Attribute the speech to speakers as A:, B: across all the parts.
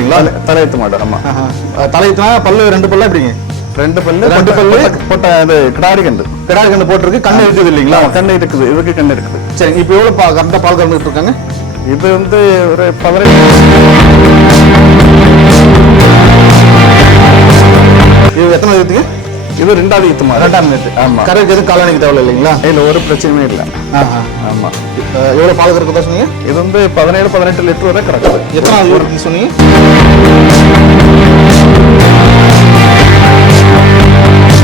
A: இல்லைங்களா
B: தலையத்து மாடு ஆமா.
A: தலையத்துனா பல்லு ரெண்டு பல்லா எப்படிங்க?
B: ரெண்டு பல்லு
A: ரெண்டு பல்லு.
B: பொட்ட- அது கிடாரி கண்டு.
A: கிடாரி கண்ணு போட்டிருக்கு. கண்ணு இருக்குது இல்லைங்களா?
B: கண்ணு இருக்குது. இதுக்கு கண்ணு இருக்குது.
A: சரிங்க. இப்போ எவ்வளோ பா கரெக்டாக பால் கறந்துட்டு இருக்காங்க
B: இது வந்து ஒரு பதினெட்டு.
A: இது எத்தனை இருக்குங்க
B: இது ரெண்டாவது ஈத்து மாடு
A: ரெண்டாம் நேற்று
B: ஆமா.
A: கரைக்கு எதுவும் காலனிக்கு தேவை இல்லைங்களா?
B: இதுல ஒரு பிரச்சனையும் இல்லை.
A: ஆஹா.
B: ஆமா.
A: அஹ், எவ்வளோ பால் கறக்குதா சொன்னீங்க?
B: இது வந்து பதினேழு பதினெட்டு லிட்டர் வரை கிடக்குது
A: எத்தனாவது ஊருக்கு சொன்னீங்க?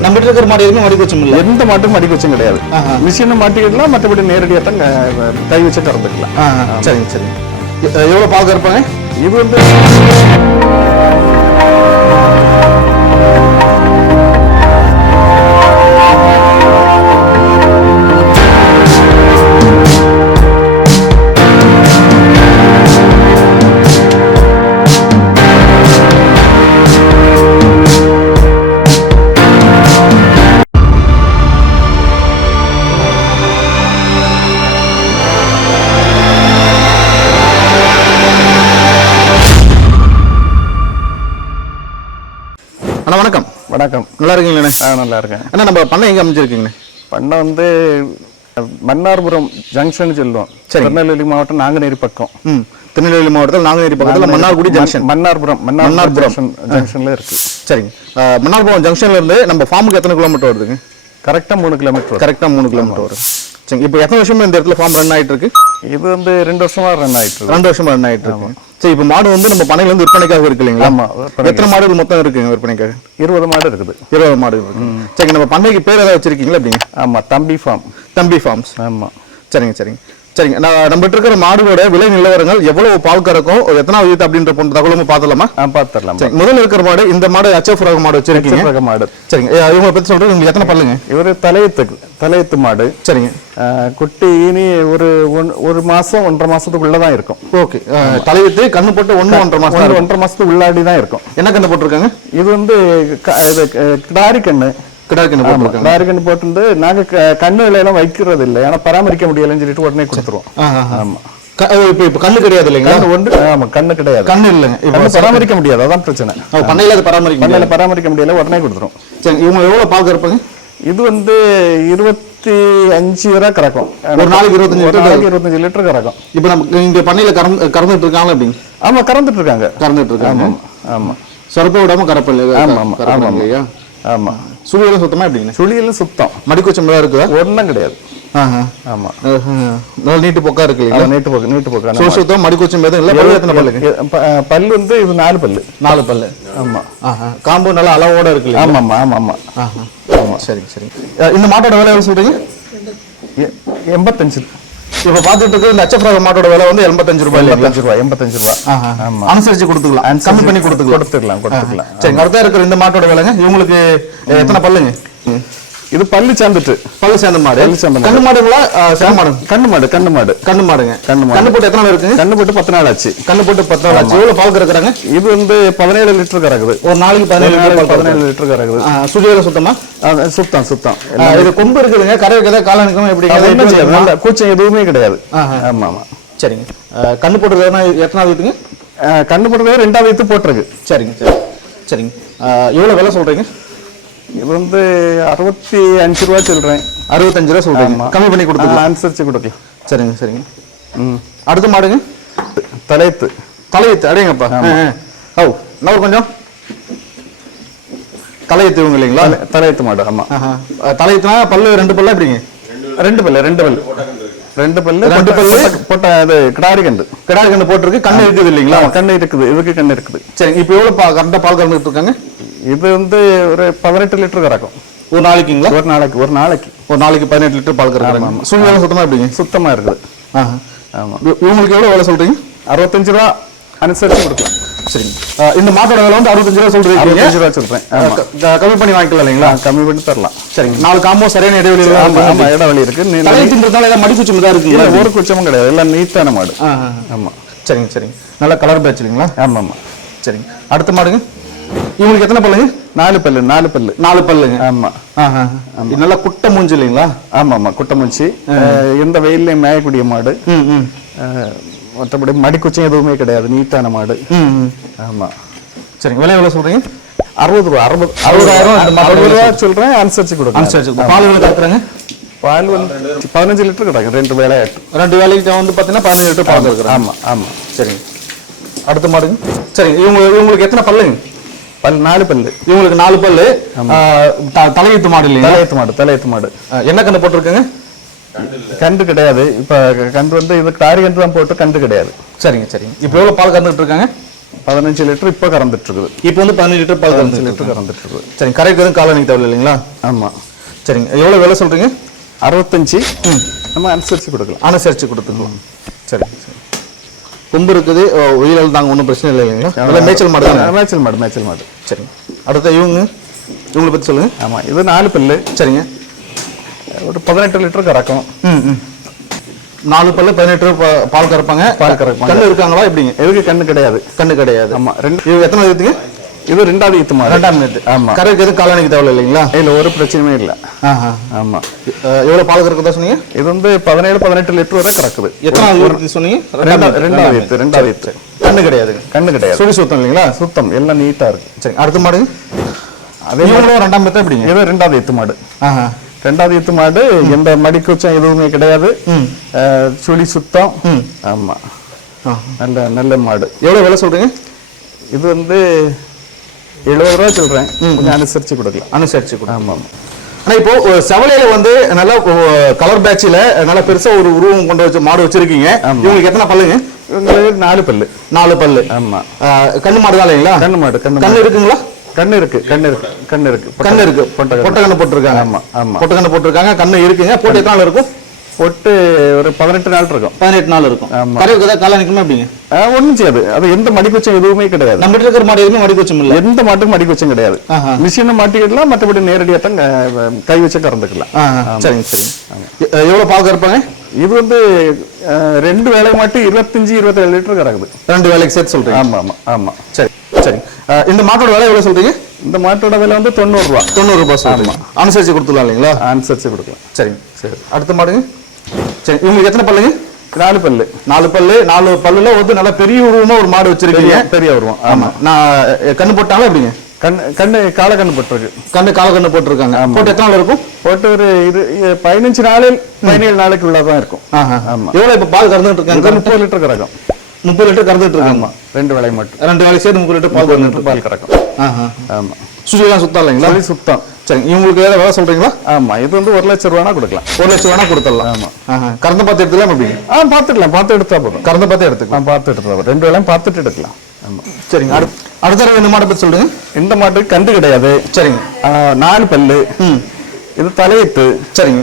A: நம்ம இருக்கிற மாடு எதுவுமே மடி வச்சோம் இல்லை
B: எந்த மாட்டும் மடிக்க வச்சும் கிடையாது. மிஷினை மாட்டிக்கிடலாம் மற்றபடி நேரடியாக தான் க- வச்சு கறந்துக்கலாம்.
A: ஆஹா. சரிங்க சரிங்க எவ்வளோ பால் கறப்பாங்க?
B: இது வந்து
A: வணக்கம். நல்லா இருக்கீங்களே
B: ஆ நல்லா இருக்கேன்
A: அண்ணா நம்ம பண்ணை எங்கே அமைஞ்சிருக்கீங்கண்ணே?
B: பண்ணை வந்து மன்னார்புரம் ஜங்ஷன் சொல்லுவோம். திருநெல்வேலி மாவட்டம் நாங்குநேரி பக்கம்.
A: ம். திருநெல்வேலி மாவட்டத்தில் நாங்குநேரி பக்கத்தில் மன்னார்குடி ஜங்ஷன்
B: மன்னார்புரம் மன்னார்புரம் ஜங்ஷன் ஜங்ஷன்ல இருக்கு.
A: சரிங்க. மன்னார்புரம் ஜங்ஷன்ல இருந்து நம்ம ஃபார்முக்கு எத்தனை கிலோமீட்டர் வருதுங்க?
B: கரெக்டா மூணு கிலோமீட்டர்
A: கரெக்டாக மூணு கிலோமீட்டர் வரும் சரிங்க இப்போ எத்தனை வருஷமா இந்த இடத்துல ஃபார்ம் ரன் ஆயிட்டு இருக்கு
B: இது வந்து ரெண்டு வருஷமா ரன் ஆயிட்டு இருக்கு
A: ரெண்டு வருஷமா ரன் ஆயிட்டு இருக்கு சரி இப்போ மாடு வந்து நம்ம பண்ணையில இருந்து விற்பனைக்காக இருக்கு இல்லைங்களா?
B: ஆமா.
A: எத்தனை மாடுகள் மொத்தம் இருக்குங்க விற்பனைக்காக?
B: இருபது மாடு இருக்குது.
A: இருபது மாடுகள் இருக்கு. சரிங்க நம்ம பண்ணைக்கு பேர் ஏதாவது வச்சிருக்கீங்களா எப்படிங்க
B: ஆமா தம்பி ஃபார்ம்
A: தம்பி ஃபார்ம்ஸ்
B: ஆமா.
A: சரிங்க சரிங்க. சரிங்க. நான் நம்ம இருக்கிற மாடுகளோட விலை நிலவரங்கள் எவ்வளவு பால் கறக்கும் எத்தனாவது ஈத்து அப்படின்ற போன்ற தகவலும் பார்த்தலாமா
B: பார்த்துடலாம்?
A: சரி முதல்ல இருக்கிற மாடு இந்த மாடு HF ரக மாடு வச்சிருக்கீங்க.
B: ரக மாடு.
A: சரிங்க. இவங்களை பத்தி சொல்றது உங்களுக்கு எத்தனை பல்லுங்க?
B: இவரு தலையத்து தலையத்து மாடு.
A: சரிங்க.
B: குட்டி இனி ஒரு ஒரு மாசம் ஒன்றரை மாசத்துக்குள்ள தான் இருக்கும்.
A: ஓகே. தலைவித்து கண்ணு போட்டு ஒண்ணு ஒன்றரை மாசம்
B: ஒன்று ஒன்றரை மாசத்துக்கு உள்ளாடி தான் இருக்கும்.
A: என்ன கண்ணு போட்டிருக்காங்க?
B: இது வந்து இது கிடாரி கண்ணு.
A: கிடாரி கண்ணு
B: ஆமா,
A: போட்டிருக்காங்க.
B: கிடாரி கண்ணு போட்டு நாங்க கண்ணுல எல்லாம் வைக்கிறது இல்லை ஏன்னா பராமரிக்க முடியலன்னு சொல்லிட்டு உடனே கொடுத்துருவோம். ஆமா.
A: இப்போ கண்ணு கிடையாது இல்லைங்களா?
B: ஒன்று ஆமா கண்ணு கிடையாது.
A: கண்ணு இல்லைங்க. இப்போ
B: பராமரிக்க முடியாது. அதான் பிரச்சனை.
A: பண்ணையில பராமரிக்க.
B: கண்ணில் பராமரிக்க முடியல. உடனே கொடுத்துரும்.
A: சரி இவங்க எவ்வளவு பால் கறப்பாங்க?
B: இது வந்து இருபத்தி அஞ்சு வரை கறக்கும்.
A: ஒரு நாளைக்கு இருபத்தஞ்சு
B: ஒரு நாளைக்கு இருபத்தஞ்சு லிட்டர் கறக்கும்.
A: இப்போ நம்ம இங்க பண்ணையில கறந்து கறந்துட்டு இருக்காங்களா அப்படிங்க
B: ஆமா கறந்துட்டு இருக்காங்க.
A: கறந்துட்டு இருக்காங்க.
B: ஆமா
A: சொரப்ப விடாம கறப்பல்
B: ஆமா, ஆமா, ஆமா.
A: இல்லையா?
B: ஆமா.
A: சுழியெல்லாம் சுத்தமா எப்படிங்க
B: சுழியெல்லாம் சுத்தம்.
A: மடிக்குச்சம் தான் இருக்குதா.
B: ஒன்றும் கிடையாது. ஆமா.
A: நல்லா நீட்டு பொக்கா இருக்கு
B: நீட்டு போக்கு நீட்டு போக்கு.
A: சுத்தம் மடிக்குச்சம் எதுவும் இல்லை பல்லு எத்தனை பல்லுங்க
B: எ- ப- பல்லு வந்து இது நாலு பல்லு.
A: நாலு பல்லு.
B: ஆமா.
A: காம்பு நல்லா அளவோட இருக்கு
B: ஆமா ஆமா ஆமா ஆமா.
A: ஆமா. சரி சரி. அஹ் இந்த மாட்டோட விலை எவ்வளவு சொல்றீங்க?
B: எண்பத்தஞ்சு.
A: இப்ப பாத்துட்டு இருக்க இந்த அச்சப் ரக மாட்டோட விலை வந்து எண்பத்தஞ்சு ரூபாய்
B: எண்பத்தஞ்சு ரூபா எண்பத்தஞ்சு ரூபா
A: ஆஹா.
B: ஆமா.
A: அனுசரிச்சு கொடுத்துக்கலாம். கம்மி பண்ணி கொடுத்துக்கலாம்.
B: கொடுத்துக்கலாம் கொடுத்துக்கலாம்
A: சரி அடுத்தா இருக்கிற இந்த மாட்டோட விலைங்க. இவங்களுக்கு எத்தனை பல்லுங்க?
B: இது பல்லு சேர்ந்துட்டு
A: பல்லு சேர்ந்த மாடு.
B: பல்லு சேர்ந்த.
A: கண்ணு மாடுங்களா? சென மாடு.
B: கண்ணு மாடு கண்ணு மாடு.
A: கண்ணு மாடுங்க.
B: கண்ணு மாடு.
A: கண்ணு போட்டு எத்தனை நாள் இருக்குங்க
B: கண்ணு போட்டு பத்து நாள் ஆச்சு.
A: கண்ணு போட்டு பத்து நாள் ஆச்சு. எவ்வளவு பால் கறக்குறாங்க?
B: இது வந்து பதினேழு லிட்டர் கறக்குது.
A: ஒரு நாளைக்கு பதினேழு
B: நாளைக்கு பதினேழு லிட்டர் கறக்குது.
A: சுழியோட சுத்தமா?
B: சுத்தம் சுத்தம்.
A: இது கொம்பு இருக்குதுங்க. கரை வைக்கிறதா காலம் நிற்கணும் எப்படி
B: நல்ல கூச்சம் எதுவுமே கிடையாது. ஆமா ஆமா.
A: சரிங்க. கண்ணு போட்டு எத்தனாவது
B: அஹ், கண்ணு போடுறது ரெண்டாவது வைத்து போட்டிருக்கு.
A: சரிங்க சரி. சரிங்க. எவ்வளவு விலை சொல்றீங்க?
B: இது வந்து அறுபத்தி அஞ்சு ரூபா சொல்றேன்.
A: அறுபத்தஞ்சு ரூபா
B: ஆமா.
A: கம்மி பண்ணி கொடுத்துக்கலாம்.
B: அனுசரிச்சு கொடுக்கலாம்.
A: சரிங்க சரிங்க.
B: ம்.
A: அடுத்த மாடுங்க?
B: தலையத்து.
A: தலையத்து அடையங்கப்பா ஓ இன்னொரு கொஞ்சம். தலையத்து இவங்க இல்லைங்களா?
B: தலை- தலையத்து மாடு ஆமா.
A: ஆஹா. அஹ், தலையத்துனா பல்லு ரெண்டு பல்லா எப்படிங்க?
B: ரெண்டு பல்லு ரெண்டு பல்லு. ரெண்டு பல்லு
A: ரெண்டு பல்லு?
B: பொட்ட- அது கிடாரி கண்டு.
A: கிடாரி கண்ணு போட்டிருக்கு. கண்ணு இருக்குது இல்லைங்களா?
B: கண்ணு இருக்குது இதுக்கு கண்ணு இருக்குது.
A: சரி இப்போ எவ்வளவு பா கரெக்டாக பால் கறந்துட்டு இருக்காங்க
B: இது வந்து ஒரு பதினெட்டு லிட்டர் கறக்கும்.
A: ஒரு நாளைக்குங்களா?
B: ஒரு நாளைக்கு ஒரு நாளைக்கு.
A: ஒரு நாளைக்கு பதினெட்டு லிட்டர் பால் கறக்குறாங்க சூழ்நிலை சுத்தமா எப்படிங்க?
B: சுத்தமா இருக்குது.
A: ஆஹா.
B: ஆமா.
A: இவ- இவங்களுக்கு எவ்வளவு வேலை சொல்றீங்க?
B: அறுபத்தஞ்சு ரூபா அனுசரிச்சு கொடுக்கலாம்
A: சரிங்க. இந்த மாட்டோட விலை வந்து அறுபத்தஞ்சு ரூபா சொல்றீங்க?
B: அறுபத்தஞ்சு ரூபா சொல்றேன்.
A: கம்மி பண்ணி வாங்கிக்கலாம் இல்லைங்களா?
B: கம்மி பண்ணி தரலாம்.
A: சரிங்க. நாலு காம்போ சரியான இடைவெளி
B: ஆமா இடைவெளி இருக்கு.
A: தலையத்துன்றதால ஏதாவது மடிக்குச்சம் தான்
B: இல்ல
A: இருக்குங்களா
B: ஒரு குச்சமும் கிடையாது. எல்லாம் நீட்டான மாடு.
A: ஆஹா.
B: ஆமா.
A: சரிங்க சரிங்க. நல்ல கலர் பேட்ச் இல்லைங்களா?
B: ஆமா ஆமா.
A: சரிங்க. அடுத்த மாடுங்க? இவங்களுக்கு எத்தனை பல்லுங்க?
B: நாலு பல்லு நாலு பல்லு.
A: நாலு பல்லுங்க.
B: ஆமா.
A: நல்லா குட்டை மூஞ்சி இல்லைங்களா?
B: ஆமா ஆமா. குட்டமுச்சி அஹ், எந்த வெயிலையும் மேயக்கூடிய மாடு. மற்றபடி மடிக்குச்சம் எதுவுமே கிடையாது. நீட்டான மாடு. ஆமா.
A: சரிங்க. விலை எவ்வளோ சொல்கிறீங்க
B: அறுபது ரூபா அறுபது
A: அறுபதாயிரம்
B: அறுபது ரூபா. சொல்றேன் அனுசரிச்சு கொடுங்க.
A: அனுசரிச்சு பால் எவ்வளோ கறக்குறாங்க
B: பால் வந்து பதினஞ்சு லிட்டர் கிடைக்கும் ரெண்டு வேலை
A: ரெண்டு வேலைக்கு வந்து பார்த்தீங்கன்னா பதினஞ்சு லிட்டர் பால் கறக்குறாங்க
B: ஆமா ஆமா.
A: சரிங்க. அடுத்த மாடுங்க. சரி இவங்க இவங்களுக்கு எத்தனை பல்லுங்க?
B: பல் நாலு பல்லு.
A: இவங்களுக்கு நாலு பல்லு தலையீத்து மாடு இல்லைங்க
B: தலையத்து மாடு தலையத்து மாடு.
A: என்ன கண்ணு போட்டிருக்கேங்க?
B: கண்டு கிடையாது. இப்ப கண்டு வந்து இது காரி கண்டு தான் போட்டு கண்டு கிடையாது.
A: சரிங்க சரிங்க. இப்போ எவ்வளோ பால் கறந்துட்டு இருக்காங்க?
B: பதினஞ்சு லிட்டர் இப்ப கறந்துட்டு இருக்குது
A: இப்போ வந்து பதினஞ்சு லிட்டர் பால்
B: பதினஞ்சு லிட்டர் கறந்துட்டு இருக்குது
A: சரிங்க கரைக்கு எதுவும் கால் அன்னைக்கு தேவை இல்லைங்களா?
B: ஆமா.
A: சரிங்க எவ்வளோ விலை சொல்கிறீங்க
B: அறுபத்தஞ்சு. நம்ம அனுசரிச்சு கொடுக்கலாம்.
A: அனுசரித்து கொடுத்துக்கலாம். சரி. கொம்பு இருக்குது ஓ, உயிரிழல் தாங்க ஒன்றும் பிரச்சனை இல்லை இல்லைங்களா மேய்ச்சல் மாடு
B: மேய்ச்சல் மாடு மேய்ச்சல் மாடு.
A: சரிங்க. அடுத்த இவங்க? இவங்களை பற்றி சொல்லுங்கள்
B: ஆமா இது நாலு பல்லு.
A: சரிங்க.
B: ஒரு பதினெட்டு லிட்டர் கறக்கும்.
A: ம் ம். நாலு பல்லு பதினெட்டு பால் கறப்பாங்க?
B: பால் கறப்பாங்க.
A: கண்ணு இருக்காங்களா எப்படிங்க?
B: எதுக்கு கண்ணு கிடையாது.
A: கண்ணு கிடையாது.
B: ஆமா ரெண்டு
A: இது எத்தனை விதத்துக்கு
B: இது ரெண்டாவது ஈத்து மாடு
A: ரெண்டாம் நேரத்து
B: ஆமா.
A: கரைக்கு எதுவும் காலனிக்கு தேவை இல்லைங்களா?
B: இல்ல ஒரு பிரச்சனையுமே இல்ல. ஆமா.
A: எவ்வளோ பால் கறக்குதா சொன்னீங்க?
B: இது வந்து பதினேழு பதினெட்டு லிட்டர் வரை கறக்குது.
A: எத்தனாவது சொன்னீங்க?
B: ரெண்டாவது ரெண்டாவது ஈத்து. ரெண்டாவது ஈத்து
A: கண்ணு கிடையாதுங்க
B: கண்ணு கிடையாது.
A: சுழி சுத்தம் இல்லைங்களா?
B: சுத்தம் எல்லாம் நீட்டா இருக்கு.
A: சரி அடுத்த மாடுங்க
B: அதே மாதிரி
A: ரெண்டாம் பேர்த்தா எப்படிங்க?
B: இது ரெண்டாவது ஈத்து மாடு.
A: ஆஹா.
B: ரெண்டாவது ஈத்து மாடு எந்த மடிக்குச்சம் எதுவுமே கிடையாது. சுழி சுத்தம். ஆமா. நல்ல நல்ல மாடு.
A: எவ்வளோ விலை சொல்கிறீங்க
B: இது வந்து எழுபது ரூபா சொல்றேன் கொஞ்சம் அனுசரிச்சு கொடுக்கலாம்.
A: அனுசரிச்சு கொடு
B: ஆமா ஆமா.
A: ஆனா இப்போ செவலையில வந்து நல்ல கலர் பேட்சில் நல்ல பெருசா ஒரு உருவம் கொண்டு வச்சு மாடு வச்சிருக்கீங்க. இவங்களுக்கு எத்தனை பல்லுங்க?
B: இவங்களுக்கு நாலு பல்லு.
A: நாலு பல்லு.
B: ஆமா.
A: கண்ணு மாடு தான் இல்லைங்களா?
B: கண்ணு மாடு கண்ணு
A: கண்ணு இருக்குங்களா?
B: கண்ணு இருக்கு கண்ணு இருக்கு கண்ணு இருக்கு.
A: கண்ணு இருக்கு.
B: பொட்டை
A: கண்ணு. போட்டிருக்காங்க.
B: ஆமா ஆமா.
A: பொட்டை கண்ணு போட்டிருக்காங்க. கண்ணு இருக்குங்க. போட்டு எத்தனை இருக்கும்?
B: பொட்டு ஒரு பதினெட்டு நாள் இருக்கும்.
A: பதினெட்டு நாள் இருக்கும். கரைக்கு ஏதாவது காலம் நிற்குமா எப்படிங்க
B: ஆஹ் ஒண்ணும் செய்யாது. அது எந்த மடிக்குச்சம் எதுவுமே கிடையாது.
A: நம்ம இருக்கிற மாடு எதுவுமே மடி கொச்சம் இல்ல?
B: எந்த மாட்டுக்கும் மடிக்குச்சம் கிடையாது. மிஷினை மாட்டிக்கிடலாம் மற்றபடி நேரடியாக தான் க- வச்சு கறந்துக்கலாம்.
A: சரிங்க சரிங்க. எ- எவ்வளவு பால் கறப்பாங்க?
B: இது வந்து ரெண்டு வேலை மட்டும் இருபத்தஞ்சு இருபத்தேழு லிட்டர் கறக்குது.
A: ரெண்டு வேலைக்கு சேர்த்து சொல்றீங்க?
B: ஆமா ஆமா ஆமா.
A: சரி சரி. இந்த மாட்டோட விலை எவ்வளவு சொல்றீங்க?
B: இந்த மாட்டோட விலை வந்து தொண்ணூறு ரூபா.
A: தொண்ணூறு ரூபாய் சொல்றீங்க. அனுசரிச்சு கொடுத்துடலாம் இல்லைங்களா?
B: அனுசரிச்சு கொடுக்கலாம்.
A: சரிங்க சரி. அடுத்த மாடுங்க? சரி இவங்களுக்கு எத்தனை பல்லுங்க?
B: நாலு பல்லு.
A: நாலு பல்லு நாலு பல்லுல வந்து நல்ல பெரிய உருவமா ஒரு மாடு வச்சிருக்கீங்க.
B: பெரிய வருவோம்
A: ஆமா. நான் கண்ணு போட்டாலும் எப்படிங்க?
B: கண்ணு கண்ணு காலை கண்ணு போட்டிருக்கு.
A: கண்ணு கால கண்ணு போட்டிருக்காங்க. போட்டு எத்தனை நாள் இருக்கும்?
B: போட்டு ஒரு இது பதினஞ்சு நாளில் பதினேழு நாளைக்கு உள்ளதான் இருக்கும். ஆமா.
A: எவ்வளவு இப்ப பால் கறந்துட்டு இருக்காங்க?
B: முப்பது லிட்டர் கறக்கும்.
A: முப்பது லிட்டர் கறந்துட்டு இருக்காங்க.
B: ரெண்டு வேலை மட்டும்.
A: ரெண்டு வேலை சேர்த்து முப்பது லிட்டர் பால் கறந்துட்டு
B: பால் கறக்கும். ஆமா.
A: சுஜிலாம் சுத்தம் இல்லைங்களா?
B: சுத்தம்.
A: சரி இவங்களுக்கு ஏதாவது வேலை சொல்றீங்களா?
B: ஆமா இது வந்து ஒரு லட்சம் ரூபானா கொடுக்கலாம்.
A: ஒரு லட்சம் வேணா கொடுத்துடலாம்.
B: ஆமா.
A: கறந்து பார்த்து எடுத்துக்கலாம் எப்படி
B: ஆ பார்த்துக்கலாம். பார்த்து எடுத்தா போதும்.
A: கறந்து பார்த்து எடுத்துக்கலாம்.
B: பார்த்து எடுத்தா போதும். ரெண்டு வேலையும் பார்த்துட்டு எடுக்கலாம். ஆமா.
A: சரிங்க. அடுத்த அடுத்த இந்த மாடை பத்தி சொல்லுங்க.
B: இந்த மாட்டுக்கு கண்டு கிடையாது.
A: சரிங்க.
B: நாலு பல்லு. இது தலையீத்து
A: சரிங்க.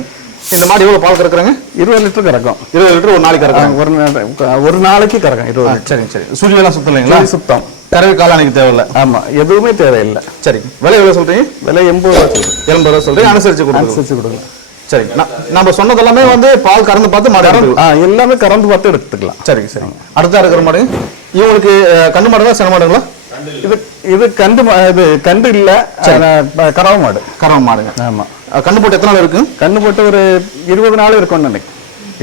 A: இந்த மாடு எவ்வளவு பால் கறக்குறாங்க?
B: இருபது லிட்டர் கறக்கும்.
A: இருபது லிட்டர் ஒரு நாளைக்கு கறக்குறாங்க.
B: ஒரு ஒரு நாளைக்கு கறக்கும். இருபது
A: சரிங்க சரி சூரியெல்லாம் சுத்தம் இல்லைங்களா
B: சுத்தம்.
A: கறவை காலானிக்கு தேவையில்ல.
B: ஆமா எதுவுமே தேவையில்லை.
A: சரிங்க விலை எவ்வளவு சொல்றீங்க?
B: விலை எண்பது ரூபா சொல்றேன்.
A: எண்பது ரூபா சொல்றீங்க? அனுசரிச்சு கொடுத்துருவோம்
B: அனுசரிச்சு கொடுக்கலாம்
A: சரி நம்ம சொன்னது எல்லாமே வந்து பால் கறந்து பார்த்து மாடு
B: ஆ எல்லாமே கறந்து பார்த்து எடுத்துக்கலாம்.
A: சரிங்க சரிங்க அடுத்தா இருக்கிற மாடு? இவங்களுக்கு கண்ணு மாடு தான் சின மாடுங்களா
B: இது இது கண்டு இது கண்டு இல்ல. கறவை மாடு.
A: கறவை மாடுங்க.
B: ஆமா.
A: அஹ், கண்ணு போட்டு எத்தனை நாள் இருக்கும்
B: கண்ணு போட்டு ஒரு இருபது நாள் இருக்கும்னு நினைக்கிறேன்.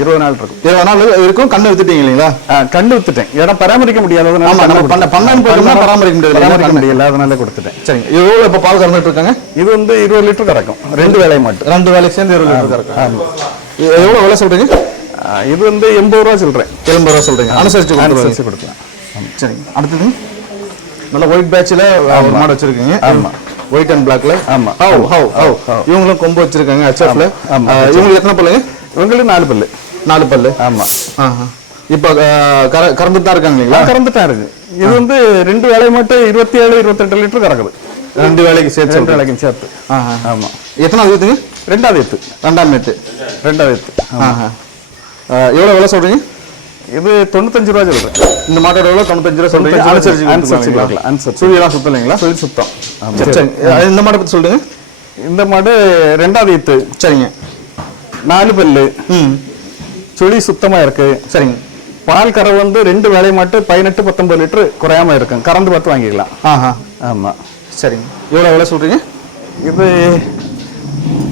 B: இருபது நாள் இருக்கும்.
A: இருபது நாள் இருக்கும். கண்ணு வித்துட்டீங்க இல்லைங்களா?
B: கண்ணு வித்துட்டேன். ஏன்னா பராமரிக்க
A: நம்ம பண்ண-. பண்ணான்னு போயிட்டோம்னா பராமரிக்க முடியாது?
B: பராமரிக்க முடியல அதனால கொடுத்துட்டேன்.
A: சரிங்க. எவ்வளவு இப்ப பால் கறந்துட்டு இருக்காங்க?
B: இது வந்து இருபது லிட்டர் கறக்கும். ரெண்டு வேலை மாட்டு
A: ரெண்டு வேலைக்கு சேர்ந்து இருபது லிட்டர் கறக்கும்.
B: ஆமா.
A: எ- எவ்வளவு விலை சொல்றீங்க?
B: ஆ, இது வந்து எண்பது ரூபா சொல்றேன்.
A: எண்பது ரூபா சொல்றீங்க. அனுசரிச்சு கொடுத்துருவாங்க
B: அனுசரிச்சு கொடுக்கலாம்.
A: சரிங்க. அடுத்தது? நல்ல ஒயிட் பேட்ச்ல ஒரு மாடு வச்சிருக்கீங்க.
B: ஆமா.
A: ஒயிட் அண்ட் பிளாக்ல
B: ஆமா.
A: ஹவ் ஹவ் ஹவ். இவங்களும் கொம்பு வச்சிருக்காங்க ஹெச்எஃப்ல. இவங்களுக்கு எத்தனை பல்லுங்க?
B: இவங்களுக்கு நாலு பல்லு.
A: நாலு பல்லு.
B: ஆமா.
A: ஆஹா. இப்ப கறந்துட்டு தான் இருக்காங்க இல்லைங்களா?
B: கறந்துட்டா இருக்கு. இது வந்து ரெண்டு வேலை மட்டும் இருபத்தி ஏழு இருபத்தெட்டு லிட்டர் கறக்குது.
A: ரெண்டு வேலைக்கு சேர்த்து
B: ரெண்டு வேலைக்கும் சேர்த்து. ஆமா.
A: எத்தனாவது வீத்துங்க
B: ரெண்டாவது எத்து
A: ரெண்டாம் நேத்து
B: ரெண்டாவது எத்து
A: எவ்வளவு விலை சொல்றீங்க?
B: இது தொண்ணூத்தஞ்சு ரூபா சொல்றேன்.
A: இந்த மாட்டோட விலை தொண்ணூத்தஞ்சு ரூபா சொல்றீங்க. அனுசரிச்சு.
B: அனுசரிச்சு.
A: சுழியெல்லாம் சுத்தம் இல்லைங்களா?
B: சொல்லி சுத்தம்.
A: சரி இந்த மாட்டை பத்தி சொல்லுங்க.
B: இந்த மாடு ரெண்டாவது எத்து
A: சரிங்க.
B: நாலு பல்லு.
A: ம்.
B: சுழி சுத்தமா இருக்கு.
A: சரிங்க.
B: பால் கறவை வந்து ரெண்டு வேலை மட்டும் பதினெட்டு பத்தொன்பது லிட்டர் குறையாம இருக்கும். கறந்து பார்த்து வாங்கிக்கலாம்.
A: ஆஹா.
B: ஆமா.
A: சரிங்க. எவ்வளவு விலை சொல்றீங்க?
B: இது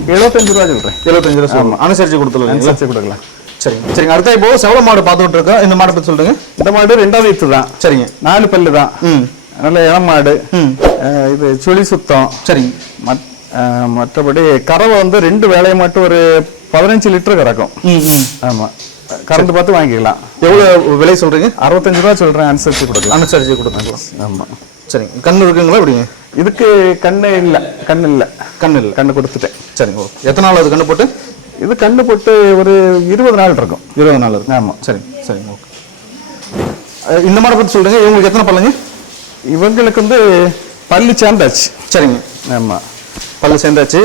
B: எழுபத்தஞ்சு ரூபா சொல்றேன்.
A: எழுபத்தஞ்சு ரூபா சொல்லுங்க அனுசரிச்சு கொடுத்துருவீங்களா
B: அனுசரிச்சு கொடுக்கலாம்.
A: சரிங்க. சரிங்க. அடுத்த இப்போ செவல மாடு பார்த்துட்டு இருக்கோம். இந்த மாடை பத்தி சொல்லுங்க.
B: இந்த மாடு ரெண்டாவது ஈத்து தான்.
A: சரிங்க.
B: நாலு பல்லு தான்.
A: ம்.
B: நல்ல இளம் மாடு. இது சுழி சுத்தம்.
A: சரிங்க.
B: மத்- மற்றபடி கறவை வந்து ரெண்டு வேலையை மட்டும் ஒரு பதினஞ்சு லிட்டர் கறக்கும்.
A: ம் ம்.
B: ஆமா. கறந்து பார்த்து வாங்கிக்கலாம்.
A: எவ்வளோ விலை சொல்றீங்க?
B: அறுபத்தஞ்சு ரூபா சொல்றேன் அனுசரிச்சு கொடுக்கலாம்.
A: அனுசரிச்சு கொடுத்துக்கலாம்
B: ஆமா.
A: சரிங்க. கண்ணு இருக்குங்களா எப்படிங்க
B: இதுக்கு கண்ணு இல்ல. கண்ணு இல்ல.
A: கண்ணு இல்லை.
B: கண்ணு கொடுத்துட்டேன்.
A: சரிங்க. ஓகே எத்தனை நாள் அது கண்ணு போட்டு?
B: இது கண்ணு போட்டு ஒரு இருபது நாள் இருக்கும்.
A: இருபது நாள் இருக்கு
B: ஆமா.
A: சரிங்க சரிங்க ஓகே. இந்த மாடை பத்தி சொல்றீங்க. இவங்களுக்கு எத்தனை பல்லுங்க?
B: இவங்களுக்கு வந்து பல்லு சேர்ந்தாச்சு.
A: சரிங்க.
B: ஆமா.
A: பல்லு சேர்ந்தாச்சு.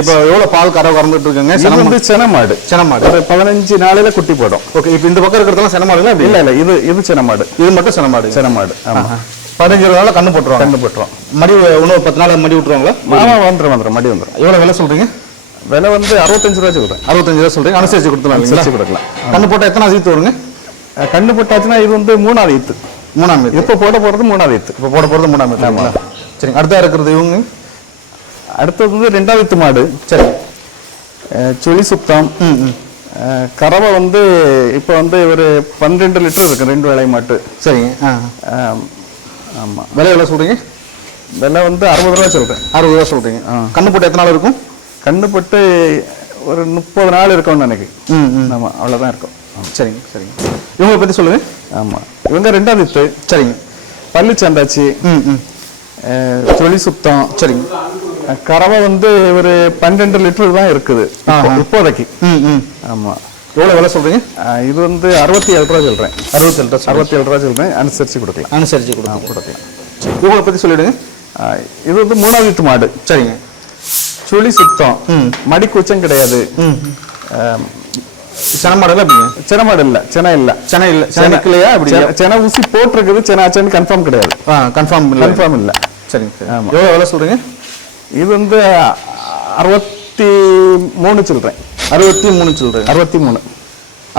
A: இப்போ எவ்வளவு பால் கறவை கறந்துட்டு இருக்காங்க
B: இது வந்து சென மாடு
A: சென மாடு
B: ஒரு பதினஞ்சு நாளையில குட்டி போடும்.
A: ஓகே இப்போ இந்த பக்கம் இருக்கிறதெல்லாம் சென மாடுங்களா அப்படி?
B: இல்ல இல்ல இது இது சென மாடு
A: இது மட்டும் சென மாடு
B: சென மாடு ஆமா.
A: பதினஞ்சு இருபது நாள் கண்ணு போட்டுருவாங்க.
B: கண்ணு போட்டுரும்.
A: மடி இன்னும் பத்து நாள் மடி விட்டுருவாங்களா?
B: ஆமா வந்துடும் வந்துடும் மடி வந்துடும்
A: எவ்வளவு விலை சொல்றீங்க?
B: விலை வந்து அறுபத்தஞ்சு ரூபா சொல்றேன்
A: அறுபத்தஞ்சு ரூபா சொல்றீங்க. அனுசரிச்சு கொடுத்துலாம்
B: அனுசரிச்சு கொடுக்கலாம்.
A: கண்ணு போட்டா எத்தனை சீத்து வருங்க?
B: கண்ணு போட்டாச்சுன்னா இது வந்து மூணாவது ஈத்து
A: மூணாம்
B: இப்ப போட போறது மூணாவது ஈத்து
A: இப்போ போட போறது மூணாம் மீது சரிங்க அடுத்தா இருக்கிறது இவங்க?
B: அடுத்தது வந்து ரெண்டாவது மாடு. அஹ் சுழி சுத்தம். கறவை வந்து இப்போ வந்து ஒரு பன்னிரெண்டு லிட்டர் இருக்கு ரெண்டு வேலை மாட்டு.
A: சரிங்க ஆ.
B: ஆம், ஆமா.
A: விலை எவ்வளோ சொல்றீங்க?
B: விலை வந்து அறுபது ரூபா சொல்றேன்.
A: அறுபது ரூபா சொல்றீங்க. கண்ணு போட்டு எத்தனை நாள் இருக்கும்?
B: கண்ணு போட்டு ஒரு முப்பது நாள் இருக்கும்னு நினைக்கிறேன்.
A: ம் ம்.
B: ஆமா அவ்வளவுதான் இருக்கும்.
A: சரிங்க சரிங்க இவங்களை பத்தி சொல்லுங்க.
B: ஆமா. இவங்க ரெண்டாவது
A: சரிங்க.
B: பல்லு சந்தாச்சு சுழி சுத்தம்.
A: சரிங்க.
B: கறவை வந்து ஒரு பன்னெண்டு லிட்டர் தான் இருக்குது. இப்போதைக்கு. ஆமா.
A: எவ்வளோ விலை சொல்றீங்க?
B: இது வந்து அறுபத்தி ஏழு ரூபா சொல்றேன்.
A: அறுபத்தேழு ரூபா
B: அறுபத்தி ஏழு ரூபா சொல்றேன். அனுசரிச்சு கொடுக்கலாம்.
A: அனுசரிச்சு கொடுக்கலாம். கொடுக்கலாம். இவங்களை பத்தி சொல்லிடுங்க.
B: இது வந்து மூணாவது ஈத்து மாடு.
A: சரிங்க.
B: சுழி சுத்தம். மடி கூச்சம் கிடையாது.
A: ம்.
B: அஹ்
A: சென மாடல அப்படிங்க
B: சென மாடு இல்ல. சென இல்ல.
A: சென்னை இல்லை. சென்னை நிற்கலையா அப்படி
B: சென- சென ஊசி போட்டிருக்குது. சென ஆச்சான்னு கன்ஃபார்ம் கிடையாது.
A: கன்ஃபார்ம் இல்லை.
B: கன்ஃபார்ம் இல்ல.
A: சரிங்க சரி. எவ்வளோ விலை சொல்றீங்க?
B: இது வந்து அறுபத்தி மூணு சொல்றேன்
A: அறுபத்தி மூணு சொல்றீங்க
B: அறுபத்தி மூணு.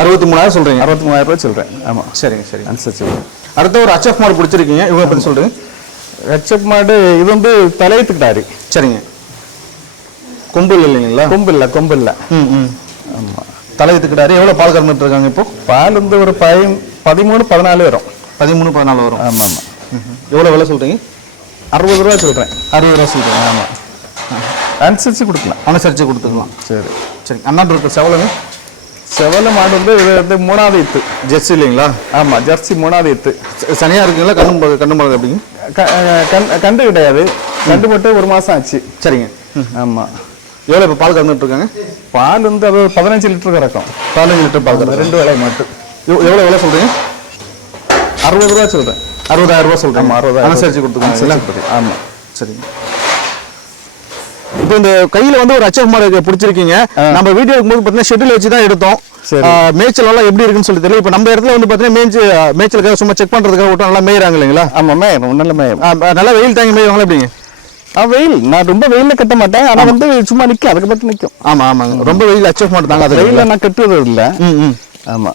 A: அறுபத்தி மூணாயிரம் சொல்றீங்க.
B: அறுபத்தி மூணாயிரம் ரூபாய் சொல்றேன் ஆமா.
A: சரிங்க சரிங்க.
B: அனுசரிச்சு கொடுங்க.
A: அடுத்த ஒரு அச்எஃப் மாடு பிடிச்சிருக்கீங்க. இவங்களை பத்தி சொல்றீங்க
B: ஹெச்எப் மாடு இது வந்து தலையத்துக்கிட்டாரு
A: சரிங்க. கொம்பு இல்லைங்களா?
B: கொம்பு இல்ல கொம்பு இல்ல.
A: ம் ம்.
B: ஆமா.
A: தலையத்துக்கிட்டாரு எவ்வளோ பால் கறந்துட்டு இருக்காங்க இப்போ?
B: பால் வந்து ஒரு பதி பதிமூணு பதினாலு வரும்.
A: பதிமூணு பதினாலு வரும்.
B: ஆமா ஆமா.
A: எவ்வளோ விலை சொல்றீங்க?
B: அறுபது ரூபா சொல்றேன்.
A: அறுபது ரூபா சொல்றீங்க. ஆமா.
B: அனுசரிச்சு கொடுக்கலாம்.
A: அனுசரிச்சு கொடுத்துக்கலாம்
B: சரி.
A: சரி அண்ணாண்டு இருக்க. செவலுங்க
B: செவல மாடு வந்து இது வந்து மூணாவது ஈத்து
A: ஜெர்சி இல்லைங்களா?
B: ஆமா ஜெர்சி மூணாவது ஈத்து
A: ச- சனியா இருக்குங்களா? கண்ணு கண்ணு பாருங்க அப்படிங்க
B: கண்- கண்டு கிடையாது. கண்டு போட்டு ஒரு மாசம் ஆச்சு.
A: சரிங்க.
B: ஆமா.
A: எவ்வளோ இப்போ பால் கறந்துட்டு இருக்காங்க?
B: பால் வந்து அது பதினஞ்சு லிட்டர் கறக்கும்.
A: பதினஞ்சு லிட்டர் பால் கறந்து
B: ரெண்டு வேலை மட்டும்.
A: எவ்வளோ விலை சொல்றீங்க?
B: அறுபது ரூபா சொல்றேன்.
A: அறுபதாயிரம் ரூபாய் சொல்றீங்க.
B: ஆமா அறுபதாயிரம்
A: அனுசரிச்சு கொடுத்துக்கலாம்
B: அனுசரிச்சு கொடுக்கலாம். ஆமா.
A: சரிங்க. இப்போ இந்த கையில வந்து ஒரு அச்சப் மாடு பிடிச்சிருக்கீங்க. நம்ம வீடியோ இருக்கும்போது பார்த்தீங்கன்னா ஷெட்யூல் வச்சு தான் எடுத்தோம்.
B: சரி.
A: மேய்ச்சல் எல்லாம் எப்படி இருக்குன்னு சொல்லி தெரியல. இப்போ நம்ம இடத்துல வந்து பார்த்தீங்கன்னா மேய்ச்சி மேய்ச்சலுக்காக சும்மா செக் பண்றதுக்காக விட்டு நல்லா மேய்றாங்க இல்லைங்களா?
B: ஆமா மேயும். நல்ல மேயும்.
A: நல்லா வெயில் தாங்கி மேய்வாங்களா எப்படிங்க?
B: ஆ வெயில். நான் ரொம்ப வெயில்ல கட்ட மாட்டேன். ஆனா வந்து சும்மா நிக்கும். அதுக்கு மட்டும் நிக்கும்.
A: ஆமா ஆமாங்க. ரொம்ப வெயில் அச்சப் மாடு தாங்க அது
B: வெயில நான் கட்டுறது இல்ல
A: ம் ம்.
B: ஆமா.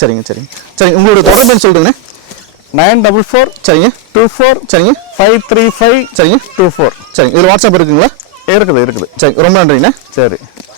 A: சரிங்க சரிங்க. சரிங்க. உங்களோட தொடர்பு சொல்லுங்க?
B: நைன் டபுள் ஃபோர்
A: சரிங்க.
B: டூ ஃபோர்
A: சரிங்க.
B: ஃபைவ் த்ரீ ஃபைவ்
A: சரிங்க.
B: Two four.
A: சரிங்க. இதில் வாட்ஸ்அப் இருக்குங்களா?
B: இருக்குது இருக்குது.
A: சரி ரொம்ப நன்றிங்கண்ணா
B: சரி.